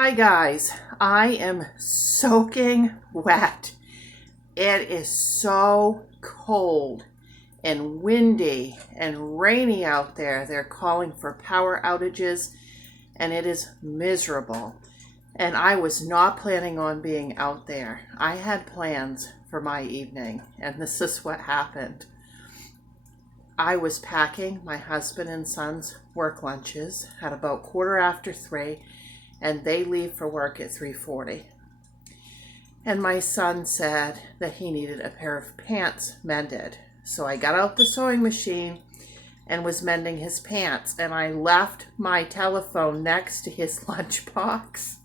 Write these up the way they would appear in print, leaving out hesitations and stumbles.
Hi guys, I am soaking wet. It is so cold and windy and rainy out there. They're calling for power outages and it is miserable. And I was not planning on being out there. I had plans for my evening and this is what happened. I was packing my husband and son's work lunches at about 3:15. And they leave for work at 3:40. And my son said that he needed a pair of pants mended. So I got out the sewing machine and was mending his pants. And I left my telephone next to his lunchbox.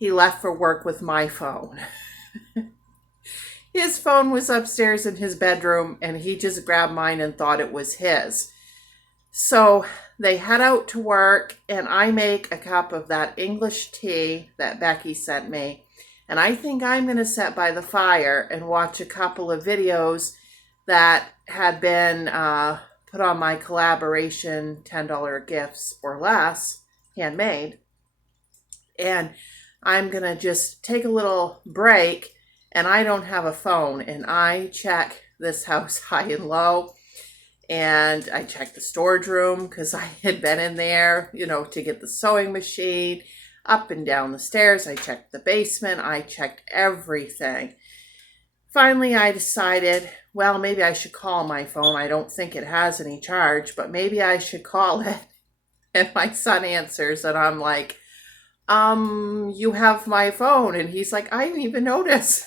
He left for work with my phone. His phone was upstairs in his bedroom and he just grabbed mine and thought it was his. So they head out to work and I make a cup of that English tea that Becky sent me. And I think I'm going to sit by the fire and watch a couple of videos that had been put on my collaboration $10 gifts or less, handmade. And I'm going to just take a little break, and I don't have a phone and I check this house high and low. And I checked the storage room because I had been in there, to get the sewing machine, up and down the stairs. I checked the basement. I checked everything. Finally, I decided, well, maybe I should call my phone. I don't think it has any charge, but maybe I should call it. And my son answers and I'm like, you have my phone. And he's like, I didn't even notice.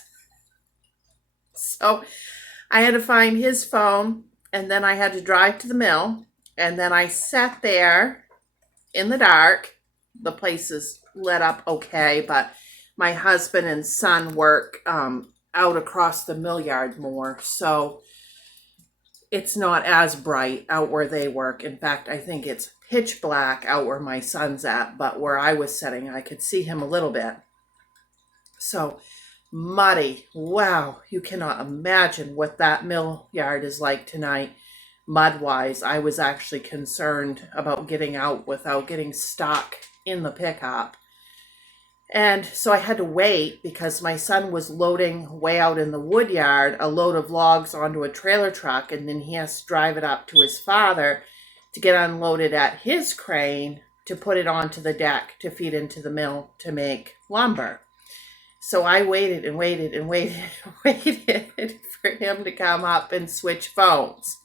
So I had to find his phone. And then I had to drive to the mill, and then I sat there in the dark. The place is lit up okay, but my husband and son work out across the mill yard more, so it's not as bright out where they work. In fact, I think it's pitch black out where my son's at, but where I was sitting, I could see him a little bit. So muddy. Wow, you cannot imagine what that mill yard is like tonight. Mud-wise, I was actually concerned about getting out without getting stuck in the pickup. And so I had to wait because my son was loading way out in the wood yard a load of logs onto a trailer truck, and then he has to drive it up to his father to get unloaded at his crane to put it onto the deck to feed into the mill to make lumber. So I waited and waited and waited and waited for him to come up and switch phones.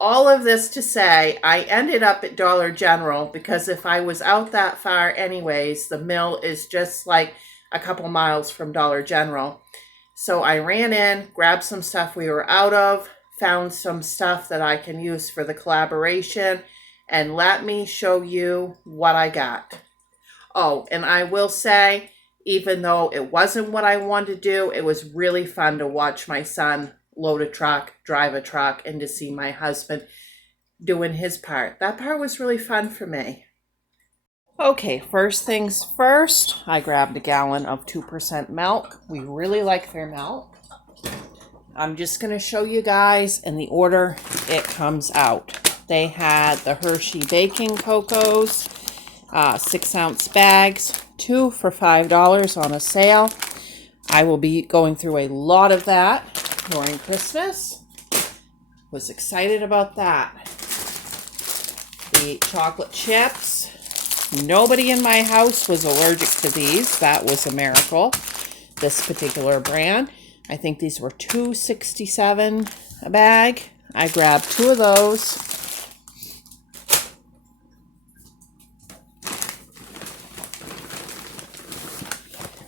All of this to say, I ended up at Dollar General because if I was out that far anyways, the mill is just like a couple miles from Dollar General. So I ran in, grabbed some stuff we were out of, found some stuff that I can use for the collaboration, and let me show you what I got. Oh, and I will say, even though it wasn't what I wanted to do, it was really fun to watch my son load a truck, drive a truck, and to see my husband doing his part. That part was really fun for me. Okay, first things first, I grabbed a gallon of 2% milk. We really like their milk. I'm just going to show you guys in the order it comes out. They had the Hershey baking cocos, 6-ounce bags, 2 for $5 on a sale. I will be going through a lot of that during Christmas. Was excited about that. The chocolate chips. Nobody in my house was allergic to these. That was a miracle. This particular brand. I think these were $2.67 a bag. I grabbed 2 of those.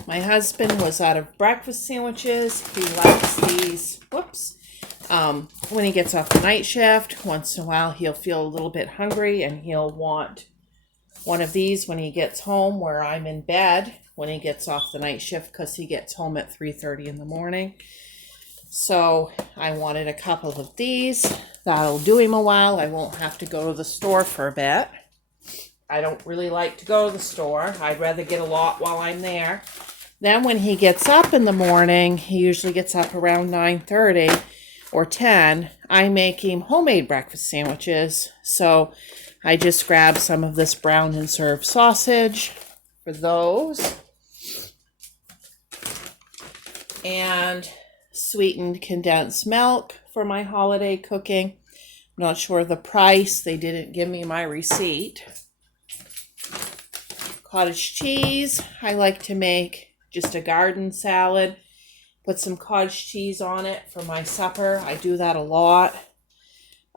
My husband was out of breakfast sandwiches. He likes these. Whoops. When he gets off the night shift, once in a while he'll feel a little bit hungry and he'll want one of these when he gets home, where I'm in bed when he gets off the night shift because he gets home at 3:30 in the morning. So I wanted a couple of these. That'll do him a while. I won't have to go to the store for a bit. I don't really like to go to the store. I'd rather get a lot while I'm there. Then when he gets up in the morning, he usually gets up around 9:30 or 10. I make him homemade breakfast sandwiches. So I just grabbed some of this brown and served sausage for those. And sweetened condensed milk for my holiday cooking. I'm not sure the price. They didn't give me my receipt. Cottage cheese. I like to make just a garden salad. Put some cottage cheese on it for my supper. I do that a lot.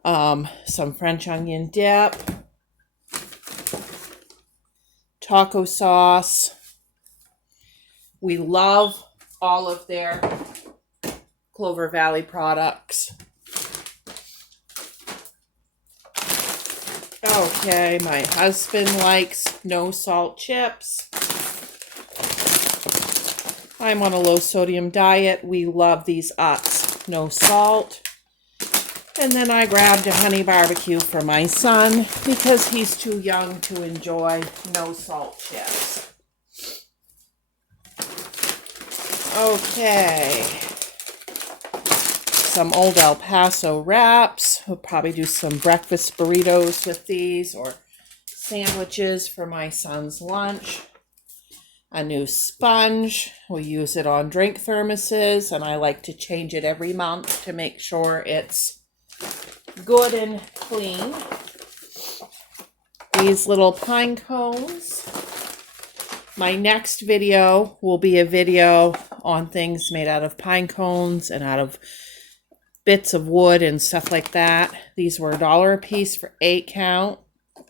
Some French onion dip. Taco sauce. We love all of their Clover Valley products. Okay, my husband likes no salt chips. I'm on a low sodium diet. We love these Utz, no salt. And then I grabbed a honey barbecue for my son because he's too young to enjoy no salt chips. Okay. Some old El Paso wraps. We'll probably do some breakfast burritos with these or sandwiches for my son's lunch. A new sponge. We use it on drink thermoses, and I like to change it every month to make sure it's good and clean. These little pine cones. My next video will be a video on things made out of pine cones and out of bits of wood and stuff like that. These were $1 a piece for 8 count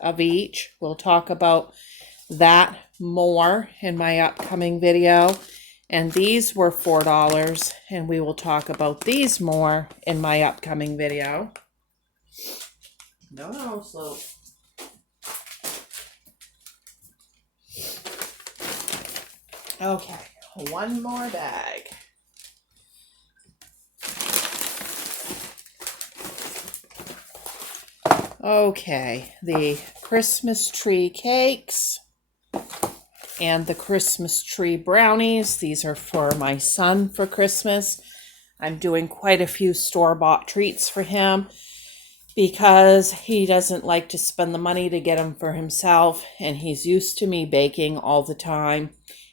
of each. We'll talk about that more in my upcoming video. And these were $4, and we will talk about these more in my upcoming video. No, slow. Okay, one more bag. Okay, the Christmas tree cakes and the Christmas tree brownies. These are for my son for Christmas. I'm doing quite a few store-bought treats for him because he doesn't like to spend the money to get them for himself, and he's used to me baking all the time.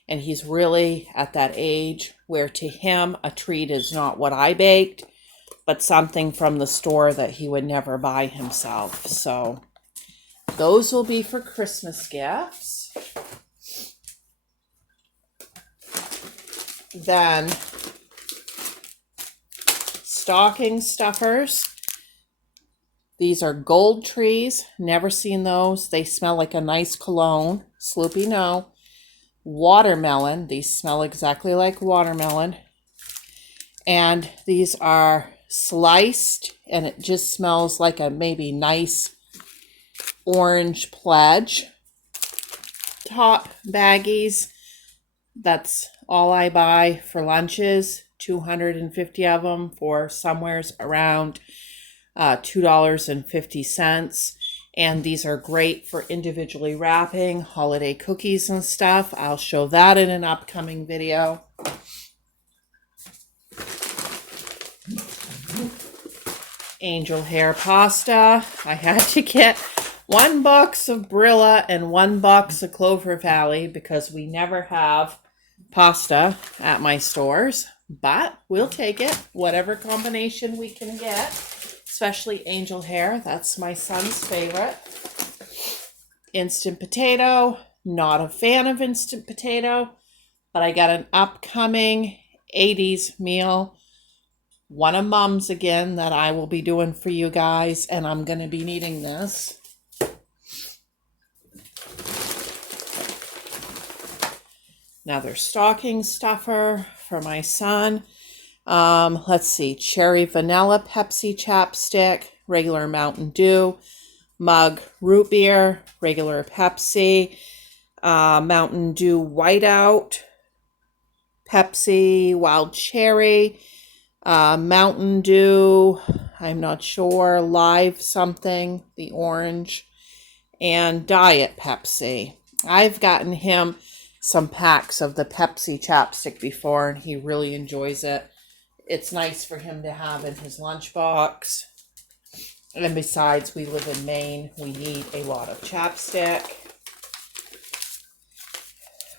And he's really at that age where to him a treat is not what I baked, but something from the store that he would never buy himself. So those will be for Christmas gifts. Then stocking stuffers. These are gold trees. Never seen those. They smell like a nice cologne. Sloopy no. Watermelon. These smell exactly like watermelon. And these are sliced, and it just smells like a maybe nice orange pledge. Top baggies. That's all I buy for lunches. 250 of them for somewheres around $2.50. And these are great for individually wrapping holiday cookies and stuff. I'll show that in an upcoming video. Angel hair pasta. I had to get 1 box of Brilla and 1 box of Clover Valley because we never have pasta at my stores. But we'll take it, whatever combination we can get. Especially angel hair. That's my son's favorite. Instant potato. Not a fan of instant potato, but I got an upcoming 80s meal. One of Mom's again that I will be doing for you guys, and I'm going to be needing this. Another stocking stuffer for my son. Let's see, cherry vanilla Pepsi chapstick, regular Mountain Dew, mug root beer, regular Pepsi, Mountain Dew whiteout, Pepsi wild cherry, Mountain Dew, I'm not sure, live something, the orange, and Diet Pepsi. I've gotten him some packs of the Pepsi chapstick before, and he really enjoys it. It's nice for him to have in his lunchbox. And besides, we live in Maine. We need a lot of chapstick.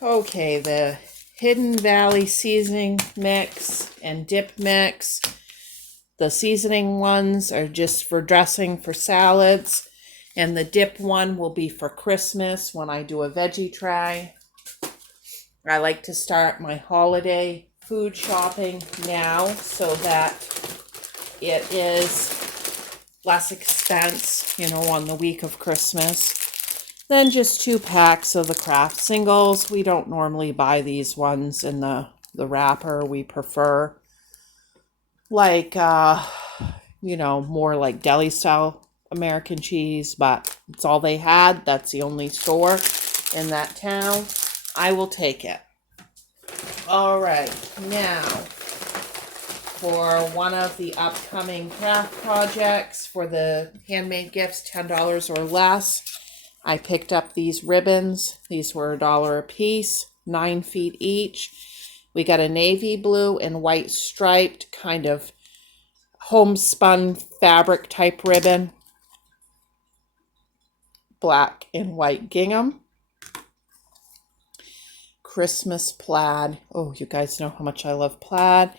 Okay, the Hidden Valley seasoning mix and dip mix. The seasoning ones are just for dressing for salads. And the dip one will be for Christmas when I do a veggie tray. I like to start my holiday food shopping now so that it is less expense, on the week of Christmas. Then just 2 packs of the craft singles. We don't normally buy these ones in the wrapper. We prefer like, more like deli style American cheese, but it's all they had. That's the only store in that town. I will take it. All right, now for one of the upcoming craft projects for the handmade gifts, $10 or less, I picked up these ribbons. These were $1 a piece, 9 feet each. We got a navy blue and white striped kind of homespun fabric type ribbon, black and white gingham, Christmas plaid. Oh, you guys know how much I love plaid.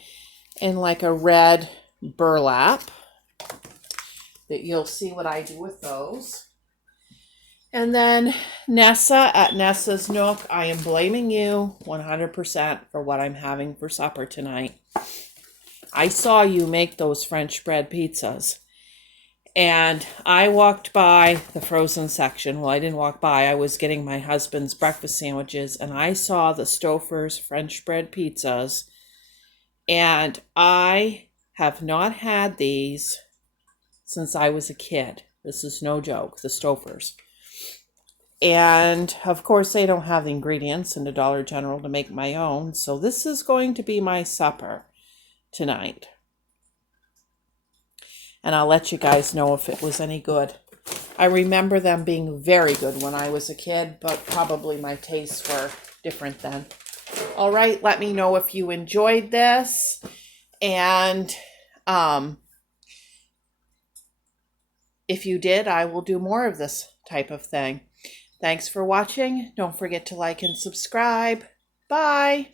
And like a red burlap. That you'll see what I do with those. And then Nessa at Nessa's Nook. I am blaming you 100% for what I'm having for supper tonight. I saw you make those French bread pizzas. And I walked by the frozen section. Well, I didn't walk by. I was getting my husband's breakfast sandwiches. And I saw the Stouffer's French bread pizzas. And I have not had these since I was a kid. This is no joke, the Stouffer's. And of course, they don't have the ingredients in the Dollar General to make my own. So this is going to be my supper tonight. And I'll let you guys know if it was any good. I remember them being very good when I was a kid, but probably my tastes were different then. All right, let me know if you enjoyed this. And if you did, I will do more of this type of thing. Thanks for watching. Don't forget to like and subscribe. Bye.